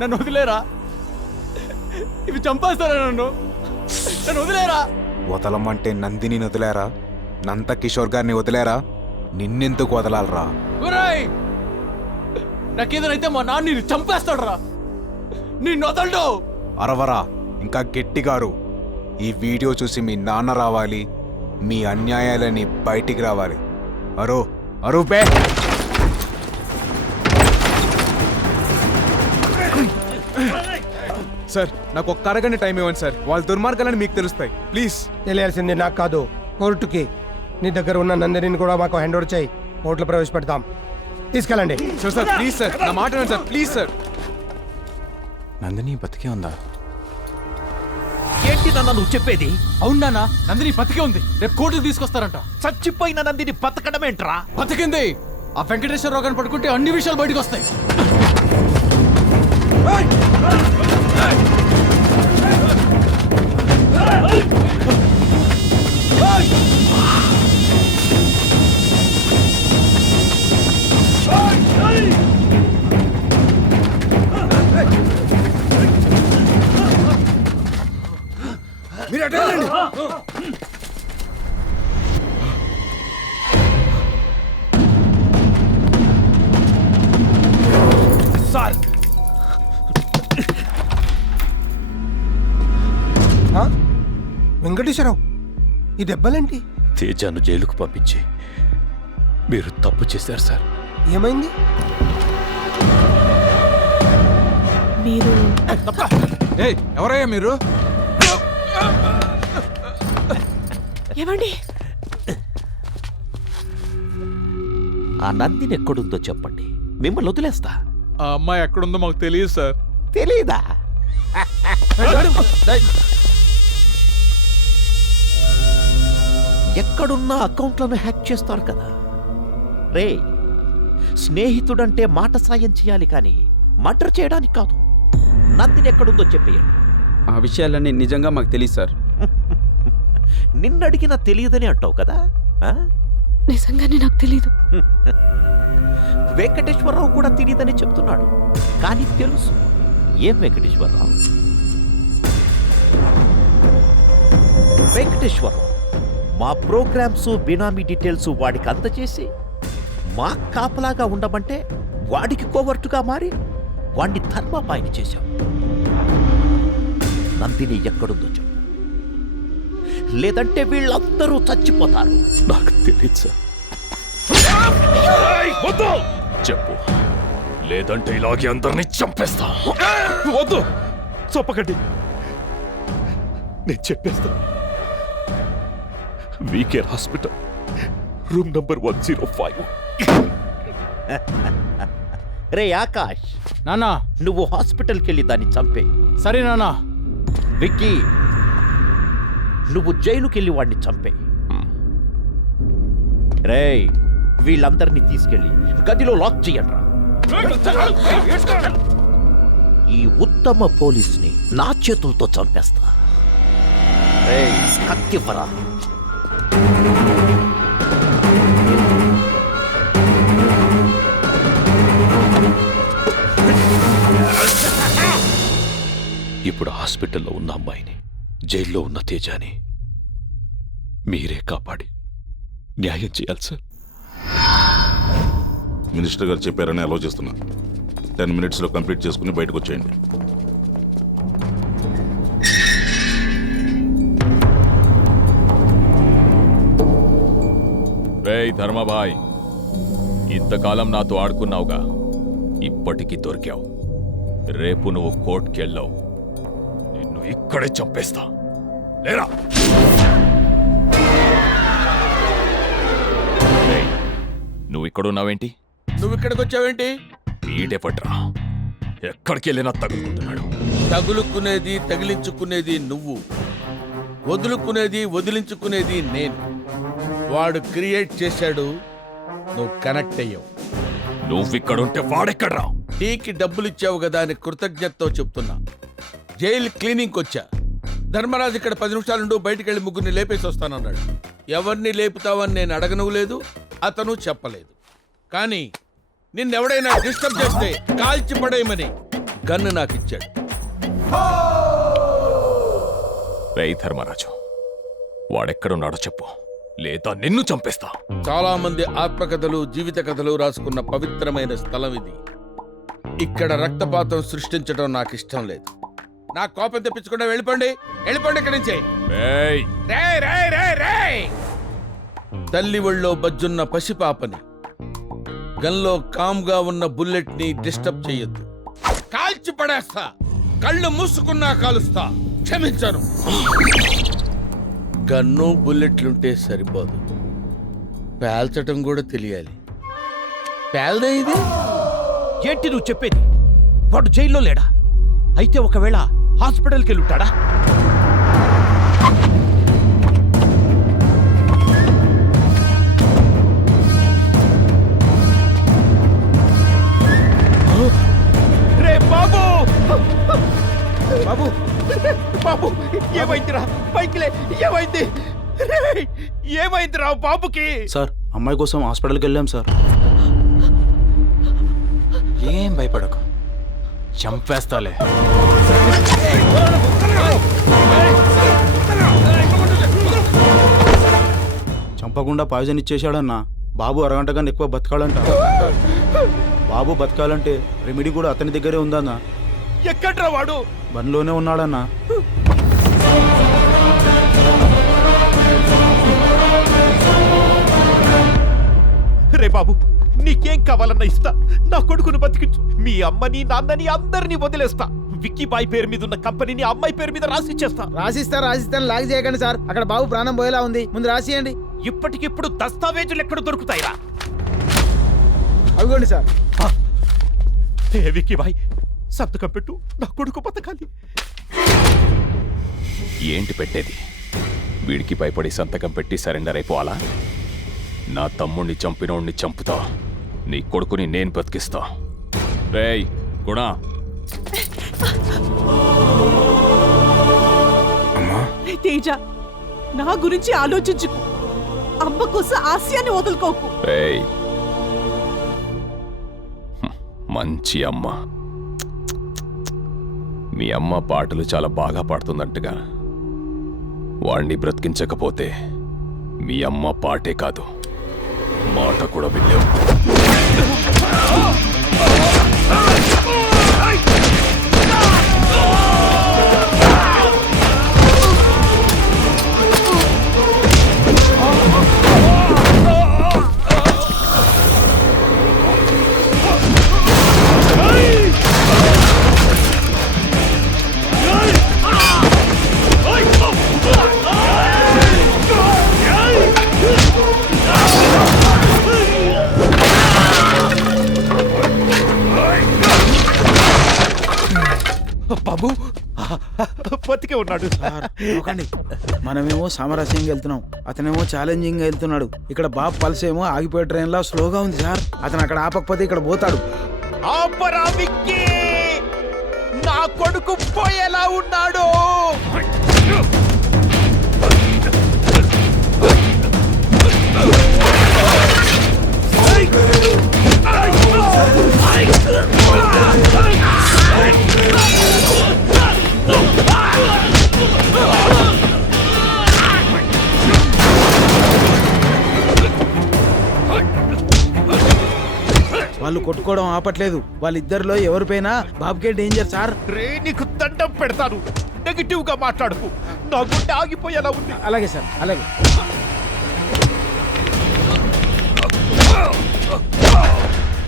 నన్ను వదిలేరా, ఇవి చంపేస్తారా నన్ను వదిలేరా. వదలమంటే నందిని వదిలేరా, నంద కిషోర్ గారిని వదిలేరా, నిన్నెందుకు వదలాలరా? నాకేదనైతే మా నాన్న చంపేస్తాడు రా, నిన్ను వదలడు. అరవరా, ఇంకా గట్టిగారు. ఈ వీడియో చూసి మీ నాన్న రావాలి, మీ అన్యాయాలని బయటికి రావాలి. అరో అరో బే. సార్, నాకు ఒక్క అరగంట టైం ఇవ్వండి సార్. వాళ్ళ దుర్మార్గాలని మీకు తెలుస్తాయి. ప్లీజ్. తెలియాల్సింది నాకు కాదు, కోర్టుకి. నీ దగ్గర ఉన్న నందినిని కూడా మాకు హ్యాండ్ ఓవర్ చేయి, కోర్టులో ప్రవేశపెడతాం. తీసుకెళ్ళండి. సార్ ప్లీజ్ సార్, నా మాట వినండి సార్, ప్లీజ్ సార్. నందిని బతికే ఉందా? ఏంటి నాన్న నువ్వు చెప్పేది? అవును నాన్న, నందిని బతికే ఉంది. రేపు కోర్టుకు తీసుకొస్తారంట. చచ్చిపోయిన నందిని బతకడమేంట్రా? బతికింది. ఆ వెంకటేశ్వరరావు గారిని పట్టుకుంటే అన్ని విషయాలు బయటకు వస్తాయి. మీరు అటెండి. సార్, వెంకటేశ్వరరావు, ఈ దెబ్బలేంటి? తేజాను జైలుకు పంపించి మీరు తప్పు చేశారు సార్. ఏమైంది? మీరు ఎవరయ్యా మీరు? ఏమండి? ఆ నందిని ఎక్కడుందో చెప్పండి, మిమ్మల్ని వదిలేస్తా. ఆ అమ్మాయి ఎక్కడుందో మాకు తెలియదు సార్. తెలీదా? ఎక్కడున్నా అకౌంట్లను హ్యాక్ చేస్తారు కదా రే. స్నేహితుడంటే మాట సాయం చేయాలి కానీ మర్డర్ చేయడానికి కాదు. నందిని ఎక్కడుందో చెప్పేయండి. ఆ విషయాలన్నీ నిజంగా మాకు తెలియదు సార్. నిన్నడిగినా తెలియదని అంటావు కదా. నిజంగానే నాకు తెలీదు. వెంకటేశ్వరరావు కూడా తెలియదని చెప్తున్నాడు, కానీ తెలుసు. ఏం వెంకటేశ్వరరావు? వెంకటేశ్వరరావు మా ప్రోగ్రామ్స్, బినామీ డీటెయిల్స్ వాడికి అందజేసి మా కాపలాగా ఉండమంటే వాడికి కోవర్టుగా మారి వాడిని ధర్మపాయని చేశాం. నందిని ఎక్కడుందో చెప్పు, లేదంటే వీళ్ళందరూ చచ్చిపోతారు. నాకు తెలియదు సార్. చెప్పు, లేదంటే ఇలాగే అందరినీ చంపేస్తా. వద్దు, చొప్పకండి, నేను చెప్పేస్తా. WeCare hospital, room number 105. రే ఆకాష్, నాన్నా, నువ్వు హాస్పిటల్కి వెళ్ళి దాన్ని చంపే. సరే నాన్నా. విక్కీ, నువ్వు జైలుకెళ్ళి వాడిని చంపే. రేయ్, వీళ్ళందరినీ తీసుకెళ్ళి గదిలో లాక్ చేయండి. ఈ ఉత్తమ పోలీస్ని నా చేతులతో చంపేస్తా. రేయ్, కత్తివ్వరా. ఇప్పుడు హాస్పిటల్లో ఉన్న అమ్మాయిని, జైల్లో ఉన్న తేజాని మీరే కాపాడి న్యాయం చేయాలి సార్. మినిస్టర్ గారు చెప్పారని ఆలోచిస్తున్నా. 10 minutesలో కంప్లీట్ చేసుకుని బయటకు వచ్చేయండి. రేయ్ ధర్మభాయ్, ఇంతకాలం నాతో ఆడుకున్నావుగా, ఇప్పటికీ దొరికావు. రేపు నువ్వు కోర్టుకెళ్ళావు, నిన్ను ఇక్కడే చంపేస్తా. లేరా? నువ్వు ఇక్కడున్నావేంటి? నువ్వు ఇక్కడికి వచ్చావేంటి? వీడే పట్రా, ఎక్కడికి వెళ్ళినా తగులుకుంటున్నాడు. తగులుకునేది, తగిలించుకునేది నువ్వు, వదులుకునేది, వదిలించుకునేది నేను. వాడు క్రియేట్ చేశాడు, నువ్వు కనెక్ట్ అయ్యావు. నువ్విక్కడుంటే వాడెక్కడ్రా? టీకి డబ్బులు ఇచ్చావు కదా అని కృతజ్ఞతతో చెప్తున్నా. జైలు క్లీనింగ్కి వచ్చా. ధర్మరాజు ఇక్కడ 10 నిమిషాలుండు, బయటికి వెళ్ళి ముగ్గురిని లేపేసి వస్తానన్నాడు. ఎవరిని లేపుతావని నేను అడగనవు లేదు, అతను చెప్పలేదు. కానీ నిన్నెవడైనా డిస్టర్బ్ చేస్తే కాల్చి పడేయమని గన్ను నాకు ఇచ్చాడు. రేయ్ ధర్మరాజు, వాడెక్కడున్నాడో చెప్పు, లేదా నిన్ను చంపేస్తా. చాలా మంది ఆత్మకథలు, జీవిత కథలు రాసుకున్న పవిత్రమైన స్థలం ఇది. ఇక్కడ రక్తపాతం సృష్టించడం నాకు ఇష్టం లేదు. నా కోపం తెప్పించకుండా వెళ్ళిపోండి, వెళ్ళిపోండి ఇక్కడి నుంచి. రేయ్ రేయ్ రేయ్ రేయ్ రేయ్! తల్లి ఒళ్ళో బజ్జున్న పసిపాపని, గన్లో కామ్గా ఉన్న బుల్లెట్ ని డిస్టర్బ్ చెయ్యొద్దు. కాల్చి పడేస్తా, కళ్ళు మూసుకున్నా కాలుస్తా, క్షమించను. గన్ను బుల్లెట్లుంటే సరిపోదు, పేల్చటం కూడా తెలియాలి. పేల్దే ఇది? ఏంటి నువ్వు చెప్పేది? వాడు జైల్లో లేడా? అయితే ఒకవేళ హాస్పిటల్కి వెళ్ళుంటాడా? రే బాబు! బాబు! బాబు! ఏమైందిరా? పైకిలే! ఏమైంది? రేయ్! ఏమైందిరా బాబుకి? సార్ అమ్మాయి కోసం హాస్పిటల్కి వెళ్ళాం సార్. ఏం భయపడకు, చంపేస్తాలే. చంపకుండా పాయిజన్ ఇచ్చేశాడన్నా. బాబు అరగంట కన్నా ఎక్కువ బతకాలంట. బాబు బతకాలంటే రెమెడీ కూడా అతని దగ్గరే ఉందన్నా. ఎక్కడ్రా వాడు? బండిలోనే ఉన్నాడన్నా. రే బాబు, నీకేం కావాలన్నా ఇస్తా. నా కొడుకును బతికించు. మీ అమ్మని, నాన్నని అందరినీ వదిలేస్తా. విక్కీబాయ్ పేరు మీద ఉన్న కంపెనీని అమ్మాయి పేరు మీద రాసిచ్చేస్తా. రాసిస్తాను లాగ్ చేయకండి సార్. అక్కడ బాబు ప్రాణం పోయేలా ఉంది, ముందు రాసియండి. ఇప్పటికిప్పుడు దస్తావేజులు ఎక్కడ దొరుకుతాయిరా? అవిగోండి సార్. ఏ విక్కీబాయ్, సంతకం పెట్టు, నా కొడుకు బతకాలి. ఏంటి పెట్టేది? వీడికి భయపడి సంతకం పెట్టి సరెండర్ అయిపోవాలా? నా తమ్ముణ్ణి చంపినోడిని చంపుతా, నీ కొడుకుని నేను బతికిస్తా. రేయ్ గుణ, రే తేజ, నా గురించి ఆలోచించుకు. అమ్మ కోసం ఆశయాన్ని వదులుకోకు. రేయ్ మంచి అమ్మ. మీ అమ్మ పాటలు చాలా బాగా పాడుతుందంటగా. వాణ్ణి బ్రతికించకపోతే మీ అమ్మ పాటే కాదు, మాట కూడా వినలేవు. బాబు బతికే ఉన్నాడు. మనమేమో సామరస్యంగా వెళ్తున్నాం, అతనేమో ఛాలెంజింగ్ వెళ్తున్నాడు. ఇక్కడ బాబు పల్స్ ఏమో ఆగిపోయే ట్రైన్ లా స్లోగా ఉంది సార్. అతను అక్కడ ఆపకపోతే ఇక్కడ పోతాడు. ఆపరా విక్కీ! నా కొడుకు పోయేలా ఉన్నాడు. వాళ్ళు కొట్టుకోవడం ఆపట్లేదు. వాళ్ళిద్దరిలో ఎవరిపైనా బాబుకే డేంజర్ సార్. రే నీకు దండం పెడతాను, నెగిటివ్ గా మాట్లాడుకు. నా గుండె ఆగిపోయేలా ఉంది. అలాగే సార్, అలాగే.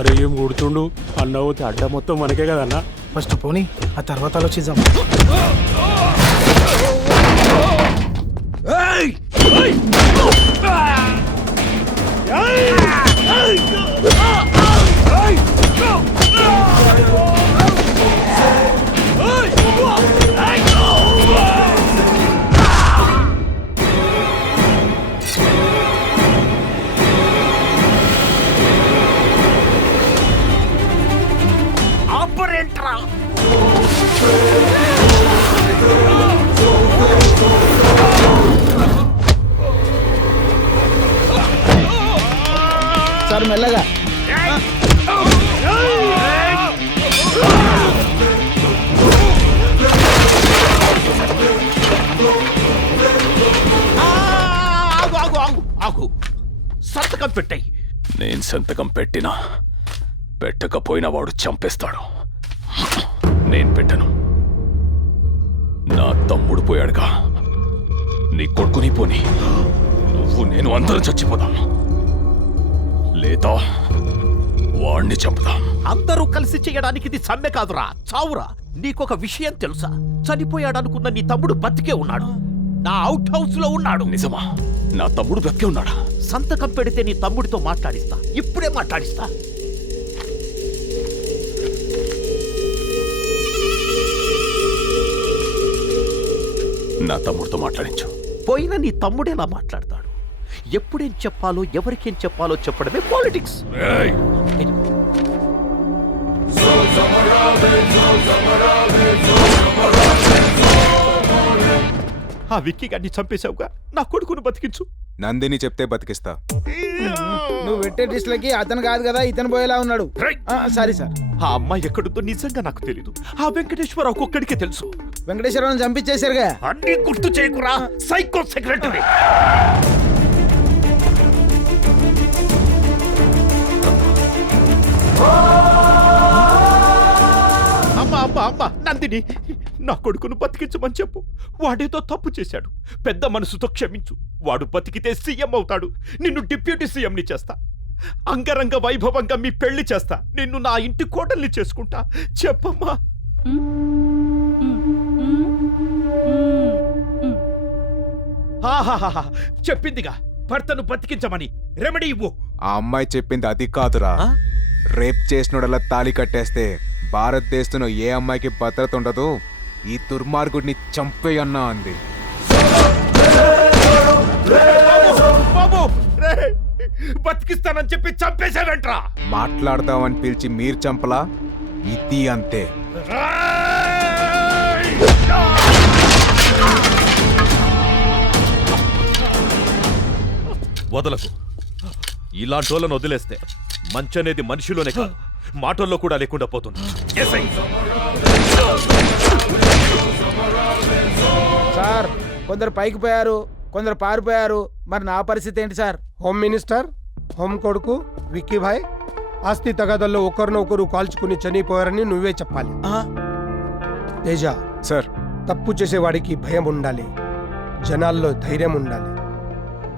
అరే ఏం కొడుతుండు అన్న, పోతే అడ్డ మొత్తం మనకే కదన్నా. ఫస్ట్ పోనీ, ఆ తర్వాత ఆలోచిద్దాం. ఆపరేంట్రా! సార్ మెల్లగా. ఏయ్! నేను సంతకం పెట్టినా పెట్టకపోయినా వాడు చంపేస్తాడు. నేను పెట్టను. నా తమ్ముడు పోయాడుగా, నీ కొడుకుని పోని నువ్వు నేను అందరం చచ్చిపోదాం, లేదా వాణ్ణి చంపుదాం. అందరూ కలిసి చేయడానికి ఇది సమ్మె కాదురా, చావురా. నీకొక విషయం తెలుసా? చనిపోయాడనుకున్న నీ తమ్ముడు బతికే ఉన్నాడు, నా అవుట్ హౌస్ లో ఉన్నాడు. నిజమా? నా తమ్ముడు బ్రతికే ఉన్నాడా? సంతకం పెడితే నీ తమ్ముడితో మాట్లాడిస్తా, ఇప్పుడే మాట్లాడిస్తా. నా తమ్ముడితో మాట్లాడించు. పోయిన నీ తమ్ముడేలా మాట్లాడతాడు? ఎప్పుడేం చెప్పాలో ఎవరికేం చెప్పాలో చెప్పడమే పాలిటిక్స్. ఏయ్! ఆ విక్కీ గారిని చంపేశావుగా, నా కొడుకును బతికించు. నందిని చెప్తే బతికిస్తా. నువ్వు పెట్టే డిస్లకి అతను కాదు కదా, ఇతను పోయేలా ఉన్నాడు. Sorry sir. ఆ అమ్మాయి ఎక్కడుందో నిజంగా నాకు తెలీదు. ఆ వెంకటేశ్వరరావు ఒక్కడికే తెలుసు. వెంకటేశ్వరరావుని చంపించేశారుగా. అన్ని గుర్తు చేయకురా, సైకో సెక్రటరీ. అమ్మా నందిని, నా కొడుకును బతికించమని చెప్పు. వాడేదో తప్పు చేశాడు, పెద్ద మనసుతో క్షమించు. వాడు బతికితే సీఎం అవుతాడు, నిన్ను డిప్యూటీ సీఎంని చేస్తా. అంగరంగ వైభవంగా మీ పెళ్లి చేస్తా, నిన్ను నా ఇంటి కోడల్ని చేసుకుంటా. చెప్పమ్మా. ఆహాహా, చెప్పిందిగా భర్తను బతికించమని. రెమెడీ ఇవ్వు. ఆ అమ్మాయి చెప్పింది అది కాదురా. రేప్ చేసినోడలా తాళి కట్టేస్తే భారతదేశంలో ఏ అమ్మాయికి భద్రత ఉండదు, ఈ దుర్మార్గుడిని చంపేయన్నా అంది. బాబు, బతికిస్తానని చెప్పి చంపేశాడంట్రా. మాట్లాడదామని పిలిచి మీరు చంపలా, ఇది అంతే. వదలకు. ఇలాంటి వాళ్ళను వదిలేస్తే మంచి అనేది మనిషిలోనే కాదు, మాటల్లో కూడా లేకుండా పోతుంది. సార్, కొందరు పైకి పోయారు, కొందరు పారిపోయారు. మరి నా పరిస్థితి ఏంటి సార్? హోమ్ మినిస్టర్, హోమ్ కొడుకు విక్కీభాయ్ ఆస్తి తగాదల్లో ఒకరినొకరు కాల్చుకుని చనిపోయారని నువ్వే చెప్పాలి. తేజ సార్, తప్పు చేసేవాడికి భయం ఉండాలి, జనాల్లో ధైర్యం ఉండాలి.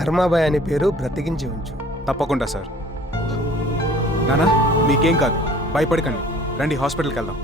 ధర్మాభాయ్ అనే పేరు బ్రతికించి ఉంచు. తప్పకుండా సార్. నానా, మీకేం కాదు, భయపడకండి. రండి, హాస్పిటల్కి వెళ్దాం.